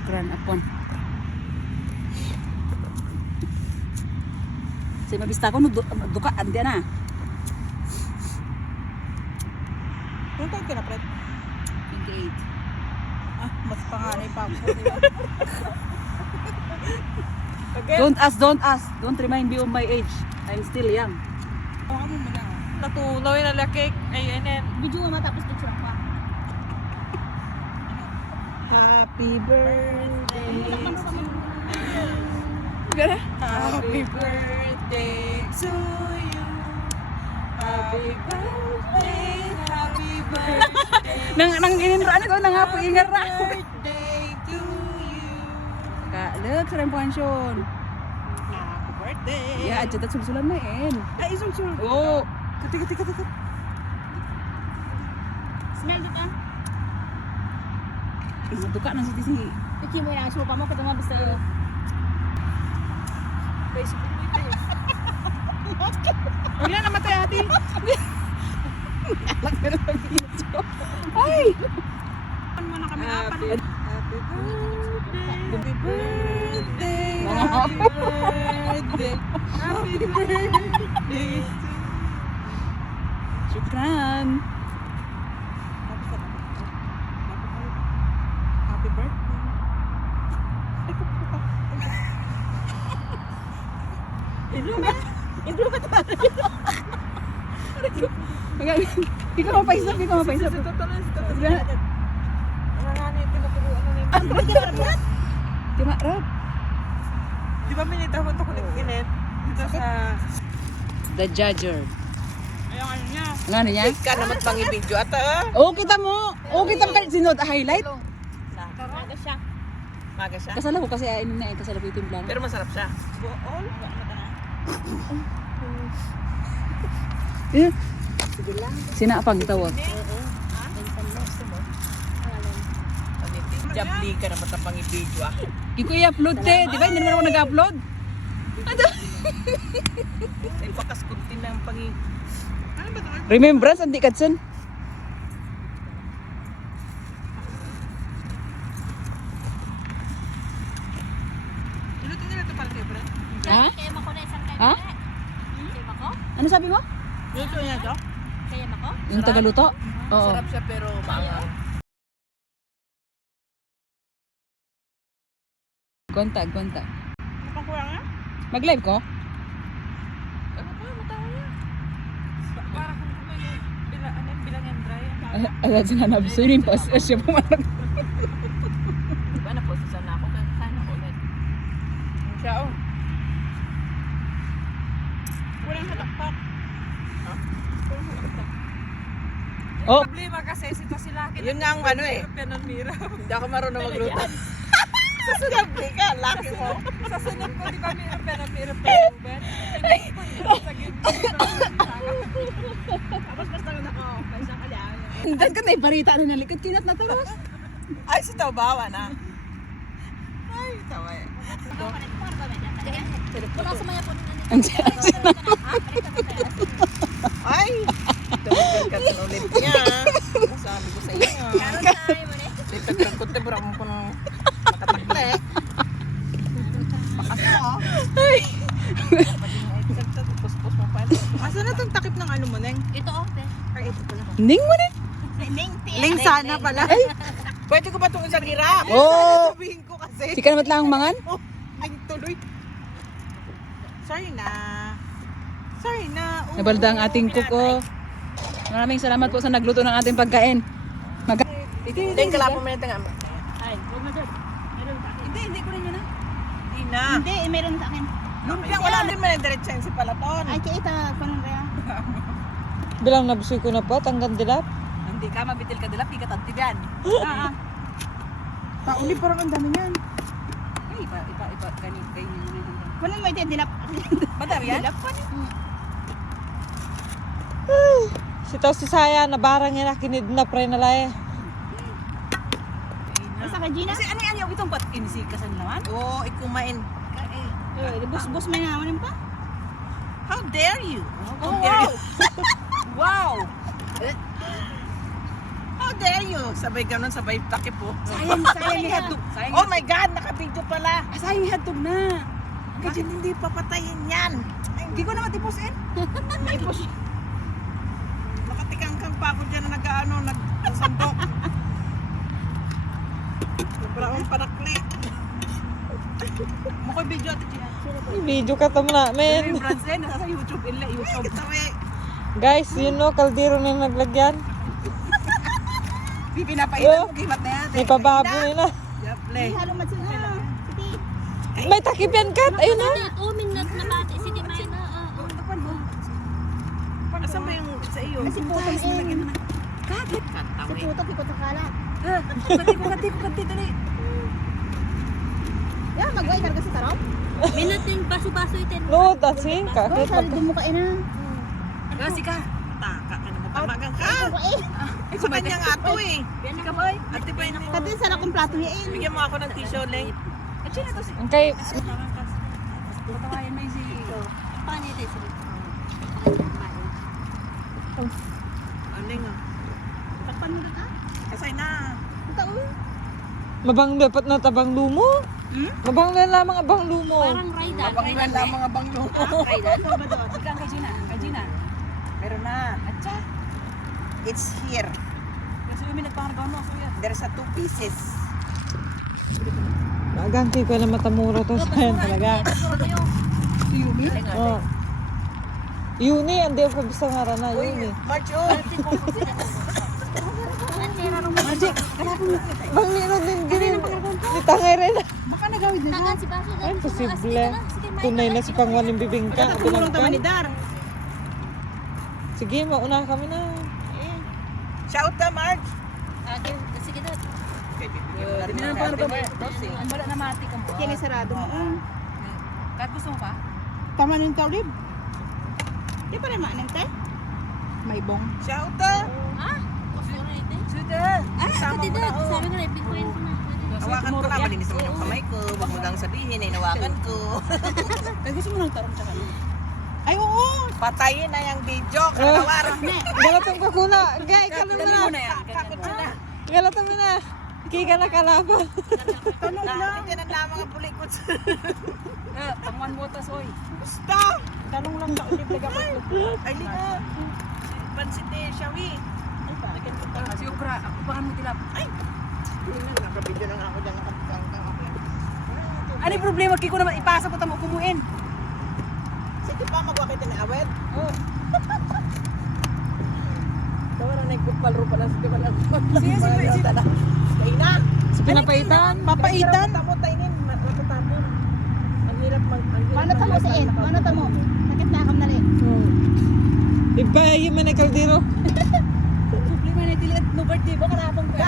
Shukran apon. Sa mabista ko duka andi na. Kung tayo ka na, Fred? Grade. Ah, mas panganay pa ako. Okay. Don't ask. Don't remind me of my age. I'm still young. Baka mo muna. Natunaw yung nalakik. Ay, anen. Video mo matapos picture pa. Happy birthday to Gara? Happy birthday to you. Happy birthday, happy birthday. Nang ininraan ko nang apo ingar na. Birthday to you. Kalek sa rempansyon. Happy birthday. Ya, aja tat sulsulan main. Ay, isul-sul. Oh, Kati. Smell dito. duka nang sisi. Iki mo yung supa mo katong mabis tayo. Guys, wala na matay ati. Ay! Ano mo na kami apan? Happy birthday. Happy birthday. Happy birthday. Shukran. Happy birthday. Ikaw mapaisap. Tima rap. Di ba minitahon to ko nag-init? Dito sa... The Judger. Ayaw ano niya. Ang ano niya? Ka naman pang i-video at Oo, kita mo. Oo, kita mo sinod highlight. Karaga siya. Maga siya. Kasala ko kasi inom na kasala ko yung timplang. Pero masarap siya. Buol. Eh. Sina pang tawag. Jabli ka naman pang i-video ah. Kiko i-upload te, di ba? Hindi naman ako nag-upload. Ay pakaskunti na ang pang Ano ba ito? Remembrance, anti katsun. Niluto nila ito para kay Brad. Ha? Kaya mako na isang time. Ha? Kaya mako? Ano sabi mo? Niluto niya ito? Kaya mako? Yung tagaluto? Oo. Sarap siya pero maangang. Kontak. Mukhang kulang na? Mag-live ko? Ano pa? Matawa niya. Para kung kumain bilangan dry. Agad sa nanab. Swimming pa. Siya pumarag. Diba na-posisan na ako? Sana ko ulit. Siya oh. Walang halakpak. Ha? Walang halakpak. Oh. Problema kasi sila. Yun nga ang ano eh. Hindi ako marunong magluto. Sasunod ka, laki mo. Sasunod ko, di ba mayroon pero Ruben? Sa gitna. Tapos basta nga naka-open sa kalyaw. Dan ka na iparita na nalikod. Kinat na taros. Ay, si Taubawa na. Ay, tawa eh. Wala sa maya po nila. Ang siya. Ay! Tumagkal ka sa ulit niya. Sabi ko sa iyo. Karon tayo mo ne. Itagkal ko, tibura mo ko ng makatakle. Pakas mo. Ay! Puspos mo pa. Asa na itong takip ng ano mo, Neng? Ito oh, te. Ay, ito pala. Ning mo na. Ning te. Ling sana pala. Pwede ko ba itong isang hirap? Oo. Sabihin ko kasi. Si kanamat lang mangan? Ling tuloy. Sorry na. Oo. Nabalda ang ating cook oh. Maraming salamat po sa nagluto ng ating pagkain. Ling, kalapo mo na ito nga. Ay, huwag na doon. Meron sa akin. Hindi ko rin yun ah. Hindi na. Hindi, meron sa akin. Lumpia, wala din man ang diretso si Palaton. Ay, kaya ita, panon kaya? Bilang nabusy ko na po, tanggang dilap. Hindi ka mabitil ka dilap, di ka tantigan. Pauli parang ang dami niyan. Ay, iba, ganit, ganyan. Panon mo ito, dilap. Madami yan? Dilap pa ni. Si si Saya, nabarang yan, kinidnap rin nalay. Basta ka, Gina? Kasi ano yan yung itong pat inisigasan naman? Oo, ikumain. Bus may naman pa? How dare you? Oh, wow! Wow! How dare you? Sabay ganun, sabay takip po. Sayang yung hotdog. Sayang Oh my God, naka-video pala. sayang yung hotdog na. Bakit hindi papatayin yan? Ay, Hindi ko naman tipusin. may ipos. Nakatikang-kang pa ako dyan na nag-ano, nag-sandok. Sobrang panakli. Mukoy video at dyan. Video ka tam namin. Yung brands nasa sa YouTube. YouTube. Kitawi. Guys, yun no, kaldero na naglagyan. Pinapaitan mo, gimat na yan. May pababo nila. Yaple. Halo man sila. Sige. May takip yan, Kat. Ayun na. Minat na bati. Sige, may na. Asan ba yung sa iyo? Kasi puto in. Kasi Kantawi. puto, kikot ang kala. Kanti, dali. Yan, magway karga sa tarap. Minat yung baso-baso itin. No, that's it. Go, Kakit sali na. dumukain na. Kasi ka. Taka ka naman tamagang ka. Magway. Sa kanya nga to eh. Kasi ka, boy. Ate ba yun? Kati sa lakong plato niya in. Bigyan mo ako ng tissue, Leng. At sino to si... Okay. Patawayan mo yung si... Paano ito? Sige. Aling ah. Takpan mo na ka. Kasay na. Ang taon. Mabang dapat na tabang lumo. Mabang na lamang abang lumo. Parang Raydan. Mabanggan lang mga banglo. Raydan. Ika, kay Gina. Meron na. Atcha. It's here. Kasi yung minagpangargaw mo. So yan. There's a 2 pieces. Ganti ko na matamuro to sa yan talaga. Oh. Yuni, hindi ako kabisa nga rana. Yuni. Marjo. Bang nino din din. Nitangay rin. Baka nagawid na. Tagan si baso. Ay, posible. Tunay na si pangwan yung bibingka. Tumulong taman ni Dar. Sige, mauna kami na. Shout out, Marj. Sige daw. Hindi na pangargaw mo. Ang wala na mati ko mo. Kini sarado mo. Kahit gusto mo pa? Pamanin ka ulit. Di pa rin maanin te? May bong. Shout out. Suda. Pati daw. Sabi ko na, bitcoin ko na. Hawakan ko na. Malinis naman yung kamay ko. Wag mo lang sabihin. Hinawakan ko. Kahit gusto mo nang tarong sa kanila. Ay, oo. Patayin na yung video. Kakawar. Galatang ka kuna. Gay, kalam Dali mo na. na yan. Kakot sila. Galatang mo na. Kika na kalaban. Tanong lang. Hindi na lang mga bulikot. Pangwan botas, oy. Gusto. Tanong lang na ulit nagapag. Ay, lina. Pansit ni Shawi. Si Ukra, ako pa mo tilap. Ay. Nakabidyo na nga ako dyan. Nakapagkangkang ako. Ano yung problema? Kiko naman ipasa po tamo kumuin. Sige pa, magwakit na awet. Oh. Tawa na nagpapalro pala sa diba lang. Sige. Kaya na. Sa pinapaitan. Papaitan. Tamo tayo nin. Matatapon. Ang hirap mag... Mano tamo sa in? Mano tamo? Nakit na akam nali. Iba, yung man ay kaldero. Problema na tili at no birthday ba karapang ko.